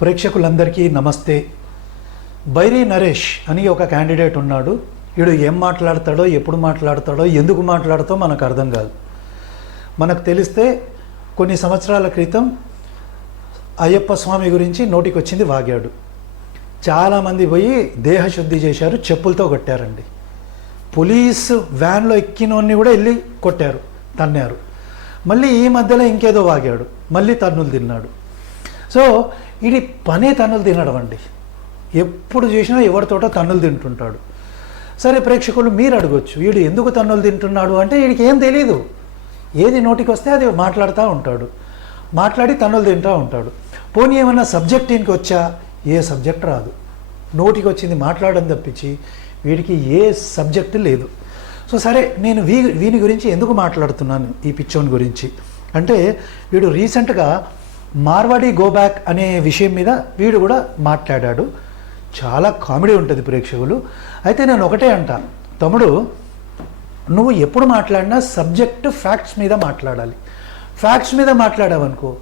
ప్రేక్షకులందరికీ నమస్తే. బైరీ నరేష్ అని ఒక క్యాండిడేట్ ఉన్నాడు. వీడు ఏం మాట్లాడతాడో ఎప్పుడు మాట్లాడతాడో ఎందుకు మాట్లాడతాడో మనకు అర్థం కాదు. మనకు తెలిస్తే కొన్ని సంవత్సరాల క్రితం అయ్యప్ప స్వామి గురించి నోటికి వచ్చింది వాగాడు. చాలామంది పోయి దేహశుద్ధి చేశారు చెప్పులతో కొట్టారండి. పోలీసు వ్యాన్లో ఎక్కినోన్ని కూడా వెళ్ళి కొట్టారు తన్నారు. మళ్ళీ ఈ మధ్యలో ఇంకేదో వాగాడు మళ్ళీ తన్నులు తిన్నాడు. సో ఇది పనే తన్నులు తినడం అండి. ఎప్పుడు చేసినా ఎవరితోటో తన్నులు తింటుంటాడు. సరే ప్రేక్షకులు మీరు అడగొచ్చు వీడు ఎందుకు తన్నులు తింటున్నాడు అంటే వీడికి ఏం తెలియదు ఏది నోటికి వస్తే అది మాట్లాడుతూ ఉంటాడు. మాట్లాడి తన్నులు తింటూ ఉంటాడు. పోనీ ఏమన్నా సబ్జెక్ట్ ఇంటికి వచ్చా ఏ సబ్జెక్ట్ రాదు. నోటికి వచ్చింది మాట్లాడడం తప్పించి వీడికి ఏ సబ్జెక్ట్ లేదు. సో సరే నేను వీ వీని గురించి ఎందుకు మాట్లాడుతున్నాను ఈ పిచ్చోని గురించి? అంటే వీడు రీసెంట్గా మార్వాడి గో బ్యాక్ అనే విషయం మీద వీడు కూడా మాట్లాడాడు. చాలా కామెడీ ఉంటుంది ప్రేక్షకులు. అయితే నేను ఒకటే అంట. తమ్ముడు నువ్వు ఎప్పుడు మాట్లాడినా సబ్జెక్ట్ ఫ్యాక్ట్స్ మీద మాట్లాడాలి. ఫ్యాక్ట్స్ మీద మాట్లాడావనుకో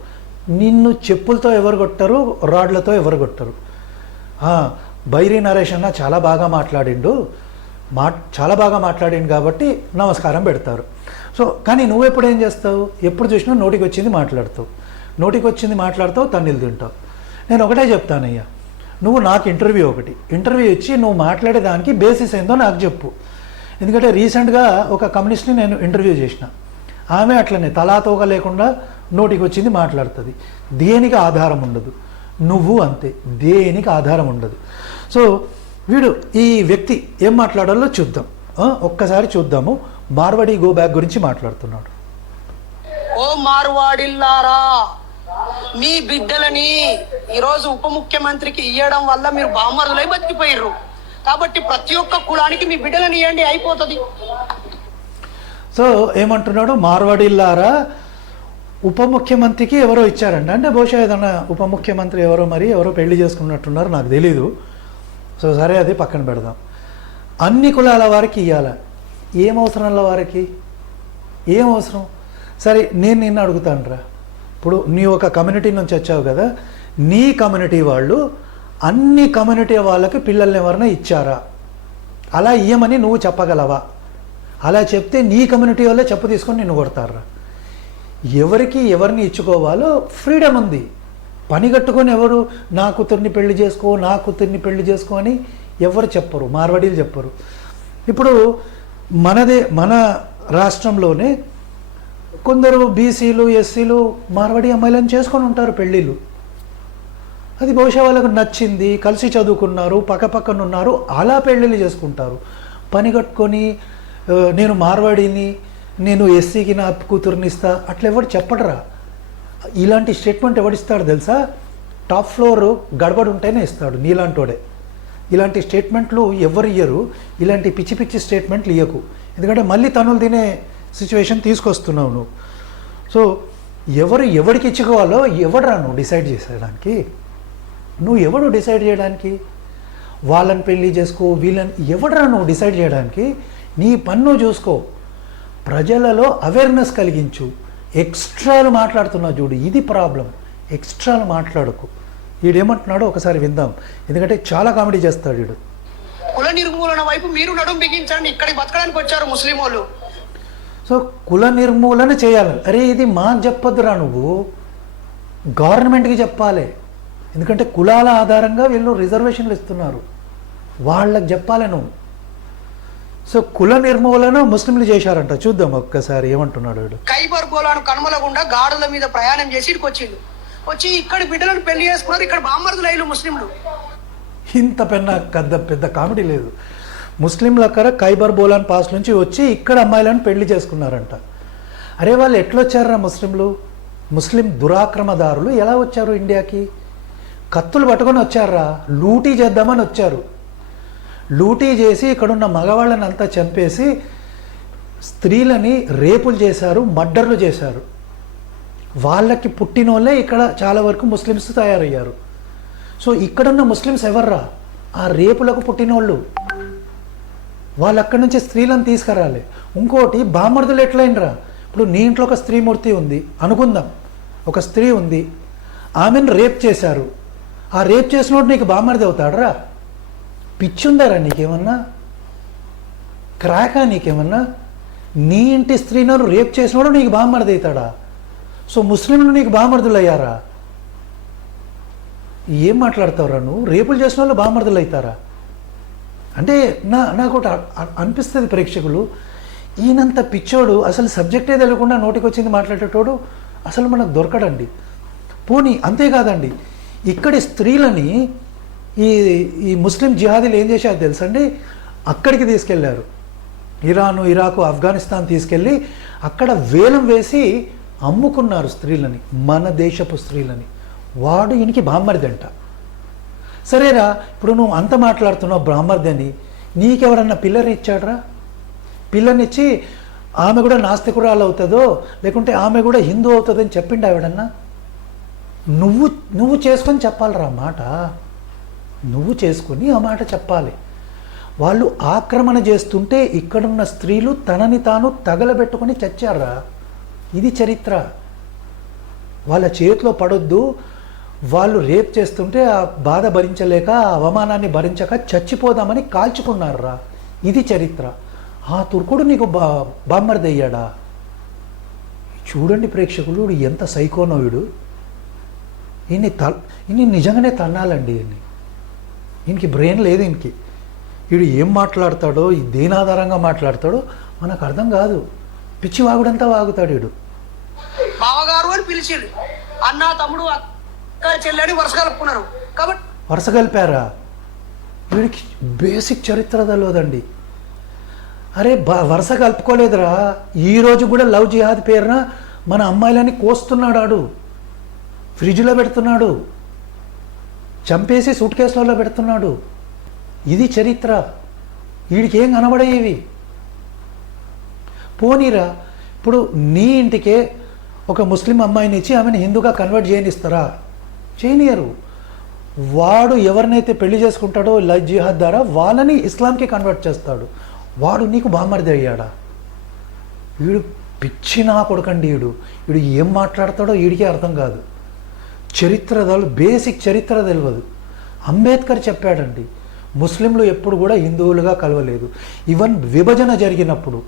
నిన్ను చెప్పులతో ఎవరు కొట్టరు రాడ్లతో ఎవరు కొట్టరు. బైరీ నరేష్ అన్న చాలా బాగా మాట్లాడిండు. మా చాలా బాగా మాట్లాడిండు కాబట్టి నమస్కారం పెడతారు. సో కానీ నువ్వు ఎప్పుడు ఏం చేస్తావు? ఎప్పుడు చూసినా నోటికి వచ్చింది మాట్లాడతావు. నోటికి వచ్చింది మాట్లాడతావు తన్నిలు తింటావు. నేను ఒకటే చెప్తానయ్యా. నువ్వు నాకు ఇంటర్వ్యూ ఒకటి. ఇంటర్వ్యూ ఇచ్చి నువ్వు మాట్లాడేదానికి బేసిస్ ఏందో నాకు చెప్పు. ఎందుకంటే రీసెంట్గా ఒక కమ్యూనిస్ట్ని నేను ఇంటర్వ్యూ చేసిన. ఆమె అట్లనే తలాతోక లేకుండా నోటికి వచ్చింది మాట్లాడుతుంది. దేనికి ఆధారం ఉండదు? నువ్వు అంతే. దేనికి ఆధారం ఉండదు? సో వీడు ఈ వ్యక్తి ఏం మాట్లాడాలో చూద్దాం. ఒక్కసారి చూద్దాము. మార్వడి గో బ్యాక్ గురించి మాట్లాడుతున్నాడు. ఓ మార్వాడిల్లారా! మీ బిడ్డలని ఈరోజు ఉప ముఖ్యమంత్రికి ఇవ్వడం వల్ల మీరు బామ్మరులై బతికిపోయారు కాబట్టి ప్రతి ఒక్క కులానికి మీ బిడ్డలని ఇవ్వండి అయిపోతుంది. సో ఏమంటున్నాడు? మార్వాడిల్లారా ఉప ముఖ్యమంత్రికి ఎవరో ఇచ్చారండి అంటే బహుశా ఏదన్నా ఉప ముఖ్యమంత్రి ఎవరో మరి ఎవరో పెళ్ళి చేసుకున్నట్టున్నారు నాకు తెలీదు. సో సరే అది పక్కన పెడదాం. అన్ని కులాల వారికి ఇవ్వాల ఏం అవసరంల వారికి? ఏం అవసరం? సరే నేను నిన్ను అడుగుతానురా. ఇప్పుడు నీ ఒక కమ్యూనిటీ నుంచి వచ్చావు కదా నీ కమ్యూనిటీ వాళ్ళు అన్ని కమ్యూనిటీ వాళ్ళకి పిల్లల్ని ఎవరైనా ఇచ్చారా? అలా ఇయ్యమని నువ్వు చెప్పగలవా? అలా చెప్తే నీ కమ్యూనిటీ వాళ్ళే చెప్పు తీసుకొని నిన్ను కొడతారా? ఎవరికి ఎవరిని ఇచ్చుకోవాలో ఫ్రీడమ్ ఉంది. పని కట్టుకొని ఎవరు నా కూతుర్ని పెళ్ళి చేసుకో నా కూతుర్ని పెళ్ళి చేసుకో అని ఎవరు చెప్పరు మార్వడీలు చెప్పరు. ఇప్పుడు మనదే మన రాష్ట్రంలోనే కొందరు బీసీలు ఎస్సీలు మార్వాడి అమ్మాయిలను చేసుకొని ఉంటారు పెళ్ళిళ్ళు. అది బహుశా వాళ్ళకు నచ్చింది కలిసి చదువుకున్నారు పక్కపక్కన ఉన్నారు అలా పెళ్ళిళ్ళు చేసుకుంటారు. పని కట్టుకొని నేను మార్వాడిని నేను ఎస్సీకి నా కూతురుని ఇస్తా అట్లా ఎవరు చెప్పడరా? ఇలాంటి స్టేట్మెంట్ ఎవడిస్తాడు తెలుసా? టాప్ ఫ్లోర్ గడబడి ఉంటేనే ఇస్తాడు నీలాంటోడే. ఇలాంటి స్టేట్మెంట్లు ఎవరు ఇయ్యరు ఇలాంటి పిచ్చి పిచ్చి స్టేట్మెంట్లు ఇయ్యకు. ఎందుకంటే మళ్ళీ తనులు తినే సిచ్యువేషన్ తీసుకొస్తున్నావు నువ్వు. సో ఎవరు ఎవరికి ఇచ్చుకోవాలో ఎవడరా నువ్వు డిసైడ్ చేసేయడానికి? నువ్వు ఎవడు డిసైడ్ చేయడానికి? వాళ్ళని పెళ్ళి చేసుకో వీళ్ళని ఎవడరా నువ్వు డిసైడ్ చేయడానికి? నీ పన్ను చూసుకో. ప్రజలలో అవేర్నెస్ కలిగించు. ఎక్స్ట్రాలు మాట్లాడుతున్నావు చూడు ఇది ప్రాబ్లం. ఎక్స్ట్రాలు మాట్లాడకు. వీడేమంటున్నాడో ఒకసారి విందాం. ఎందుకంటే చాలా కామెడీ చేస్తాడు వీడు కుల నిర్మూలన వైపు మీరు నడుం బిగించండి. ఇక్కడికి బతకడానికి వచ్చారు ముస్లిం వాళ్ళు. సో కుల నిర్మూలన చేయాలి. అరే ఇది మాకు చెప్పొద్దురా నువ్వు. గవర్నమెంట్కి చెప్పాలి. ఎందుకంటే కులాల ఆధారంగా వీళ్ళు రిజర్వేషన్లు ఇస్తున్నారు. వాళ్ళకి చెప్పాలి నువ్వు. సో కుల నిర్మూలన ముస్లింలు చేశారంట. చూద్దాం ఒక్కసారి ఏమంటున్నాడు వీడు. ఖైబర్ గోలాను కనుమలగుండా గాడుల మీద ప్రయాణం చేసి ఇక్కడికి వచ్చిండు. వచ్చి ఇక్కడ బిడ్డలను పెళ్ళి చేసుకున్నారు. ఇక్కడ బామ్మరుదులు అయ్యారు ముస్లింలు. ఇంత పెద్ద పెద్ద కామెడీ లేదు. ముస్లింల అక్కడ ఖైబర్ బోలాన్ పాస్ నుంచి వచ్చి ఇక్కడ అమ్మాయిలను పెళ్ళి చేసుకున్నారంట. అరే వాళ్ళు ఎట్లొచ్చారా ముస్లింలు? ముస్లిం దురాక్రమదారులు ఎలా వచ్చారు ఇండియాకి? కత్తులు పట్టుకొని వచ్చారా లూటీ చేద్దామని వచ్చారు. లూటీ చేసి ఇక్కడున్న మగవాళ్ళని అంతా చంపేసి స్త్రీలని రేపులు చేశారు మర్డర్లు చేశారు. వాళ్ళకి పుట్టినోళ్ళే ఇక్కడ చాలా వరకు ముస్లిమ్స్ తయారయ్యారు. సో ఇక్కడున్న ముస్లిమ్స్ ఎవర్రా? ఆ రేపులకు పుట్టినోళ్ళు. వాళ్ళు అక్కడి నుంచి స్త్రీలను తీసుకురాలి. ఇంకోటి బామర్దులు ఎట్లయినరా? ఇప్పుడు నీ ఇంట్లో ఒక స్త్రీమూర్తి ఉంది అనుకుందాం. ఒక స్త్రీ ఉంది ఆమెను రేప్ చేశారు. ఆ రేప్ చేసినోడు నీకు బామ్మరిది అవుతాడరా? పిచ్చుందారా నీకేమన్నా? క్రాకా నీకేమన్నా? నీ ఇంటి స్త్రీను రేప్ చేసినోడు నీకు బామ్మరిది అవుతాడా? సో ముస్లింలు నీకు బామర్దులు అయ్యారా ఏం మాట్లాడతావురా నువ్వు? రేపులు చేసిన వాళ్ళు బామర్దులు అవుతారా అంటే నా నాకు ఒకటి అనిపిస్తుంది ప్రేక్షకులు ఈయనంత పిచ్చోడు అసలు సబ్జెక్టే తెలియకుండా నోటికి వచ్చింది మాట్లాడేటోడు అసలు మనకు దొరకడండి. పోనీ అంతేకాదండి ఇక్కడి స్త్రీలని ఈ ఈ ముస్లిం జిహాదీలు ఏం చేశారు తెలుసండి అక్కడికి తీసుకెళ్ళారు. ఇరాను ఇరాకు ఆఫ్ఘనిస్తాన్ తీసుకెళ్ళి అక్కడ వేలం వేసి అమ్ముకున్నారు స్త్రీలని మన దేశపు స్త్రీలని. వాడు ఈయనకి బామ్మరిదంట. సరేరా ఇప్పుడు నువ్వు అంత మాట్లాడుతున్నావు బ్రాహ్మర్దని అని నీకెవరన్నా పిల్లర్ ఇచ్చాడ్రా? పిల్లనిచ్చి ఆమె కూడా నాస్తికురాలు అవుతుందో లేకుంటే ఆమె కూడా హిందూ అవుతుందని చెప్పిండు ఆవిడన్నా నువ్వు నువ్వు చేసుకొని చెప్పాలిరా ఆ మాట. నువ్వు చేసుకొని ఆ మాట చెప్పాలి. వాళ్ళు ఆక్రమణ చేస్తుంటే ఇక్కడున్న స్త్రీలు తనని తాను తగలబెట్టుకొని చచ్చారా ఇది చరిత్ర. వాళ్ళ చేతిలో పడొద్దు వాళ్ళు రేప్ చేస్తుంటే ఆ బాధ భరించలేక అవమానాన్ని భరించక చచ్చిపోదామని కాల్చుకున్నారా? ఇది చరిత్ర. ఆ తుర్కుడు నీకు బా బామ్మర్దయ్యాడా? చూడండి ప్రేక్షకులు ఎంత సైకోనో వీడు. ఈయన్ని త ఈయన్ని నిజంగానే తన్నాలండి ఈయన్ని ఈయనకి బ్రెయిన్ లేదు ఈయనకి వీడు ఏం మాట్లాడతాడో దేని ఆధారంగా మాట్లాడతాడో మనకు అర్థం కాదు. పిచ్చి వాగుడంతా వాగుతాడు వీడు బావగారు అని పిలిచిండు. అన్న తమ్ముడు అక్క వరుస కలుపుకున్నారు. కాబట్టి వరుస కలిపారా? వీడికి బేసిక్ చరిత్ర తెలియదండి అరే బ వరుస కలుపుకోలేదురా. ఈ రోజు కూడా లవ్ జిహాద్ పేరున మన అమ్మాయిలని కోస్తున్నాడు ఆడు ఫ్రిడ్జ్లో పెడుతున్నాడు. చంపేసి సూట్ కేసులలో పెడుతున్నాడు. ఇది చరిత్ర. వీడికి ఏం కనబడేవి పోనీరా ఇప్పుడు నీ ఇంటికే ఒక ముస్లిం అమ్మాయిని ఇచ్చి ఆమెను హిందూగా కన్వర్ట్ చేయనిస్తారా? చేయనియరు. వాడు ఎవరినైతే పెళ్ళి చేసుకుంటాడో లైఫ్ జిహాద్ ద్వారా వాళ్ళని ఇస్లాంకి కన్వర్ట్ చేస్తాడు. వాడు నీకు బామర్ది అయ్యాడా? వీడు పిచ్చి నా కొడుకండి వీడు. వీడు ఏం మాట్లాడతాడో వీడికే అర్థం కాదు. చరిత్ర తెలు బేసిక్ చరిత్ర తెలియదు అంబేద్కర్ చెప్పాడండి ముస్లింలు ఎప్పుడు కూడా హిందువులుగా కలవలేదు. ఈవెన్ విభజన జరిగినప్పుడు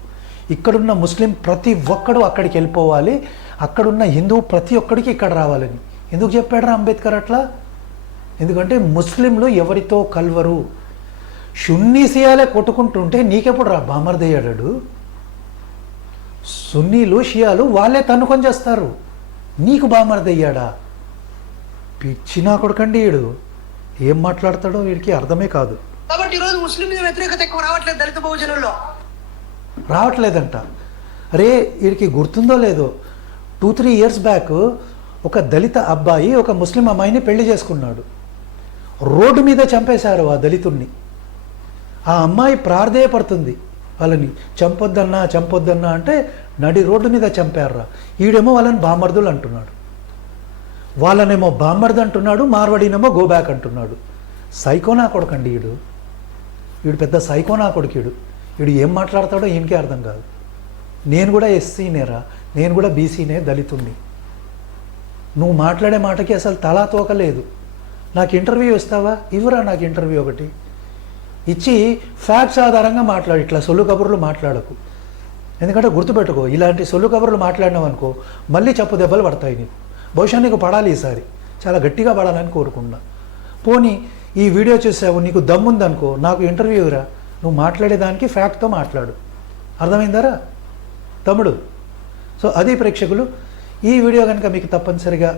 ఇక్కడున్న ముస్లిం ప్రతి ఒక్కడు అక్కడికి వెళ్ళిపోవాలి. అక్కడున్న హిందువు ప్రతి ఒక్కడికి ఇక్కడ రావాలని. ఎందుకు చెప్పాడరా అంబేద్కర్ అట్లా? ఎందుకంటే ముస్లింలు ఎవరితో కలవరు? షున్నీసియాలే కొట్టుకుంటుంటే నీకెప్పుడు రా బామర్దయ్యాడు సున్నీలు షియాలు వాళ్ళే తన్నుకొని చేస్తారు. నీకు బామర్దయ్యాడా? పిచ్చినా కొడుకండి వీడు ఏం మాట్లాడతాడో వీడికి అర్థమే కాదు. కాబట్టి ఈరోజు ముస్లిం మీద వ్యతిరేకత ఎక్కువ రావట్లేదు దళిత బహుజనుల్లో. రావట్లేదంట. అరే వీడికి గుర్తుందో లేదో? టూ త్రీ ఇయర్స్ బ్యాక్ ఒక దళిత అబ్బాయి ఒక ముస్లిం అమ్మాయిని పెళ్ళి చేసుకున్నాడు. రోడ్డు మీద చంపేశారు ఆ దళితుణ్ణి. ఆ అమ్మాయి ప్రార్థేయపడుతుంది. వాళ్ళని చంపొద్దన్నా చంపొద్దన్నా అంటే నడి రోడ్డు మీద చంపారురా. ఈడేమో వాళ్ళని బామర్దులు అంటున్నాడు. వాళ్ళనేమో బామర్దు అంటున్నాడు మార్వడినేమో గోబ్యాక్ అంటున్నాడు. సైకోనా కొడుకండి వీడు వీడు పెద్ద సైకోనా కొడుకీడు. వీడు ఏం మాట్లాడతాడో ఈయనకే అర్థం కాదు. నేను కూడా ఎస్సీనేరా. నేను కూడా బీసీనే దళితుణ్ణి. నువ్వు మాట్లాడే మాటకి అసలు తలా తోకలేదు నాకు ఇంటర్వ్యూ ఇస్తావా? ఇవ్వరా నాకు ఇంటర్వ్యూ ఒకటి? ఇచ్చి ఫ్యాక్ట్స్ ఆధారంగా మాట్లాడు. ఇట్లా సొల్లు కబుర్లు మాట్లాడకు. ఎందుకంటే గుర్తుపెట్టుకో ఇలాంటి సొల్లు కబుర్లు మాట్లాడినావు అనుకో మళ్ళీ చెప్పు దెబ్బలు పడతాయి నీకు. బహుశా నీకు పడాలి ఈసారి. చాలా గట్టిగా పడాలని కోరుకున్నా. పోనీ ఈ వీడియో చూసావు నీకు దమ్ముందనుకో నాకు ఇంటర్వ్యూ ఇవ్వరా? నువ్వు మాట్లాడేదానికి ఫ్యాక్ట్తో మాట్లాడు. అర్థమైందారా? తమ్ముడు. సో అది ప్రేక్షకులు ఈ వీడియో కనుక మీకు తప్పనిసరిగా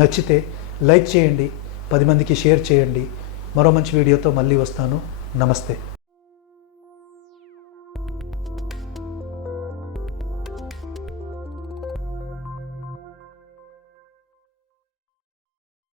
నచ్చితే లైక్ చేయండి పది మందికి షేర్ చేయండి. మరో మంచి వీడియోతో మళ్ళీ వస్తాను. నమస్తే.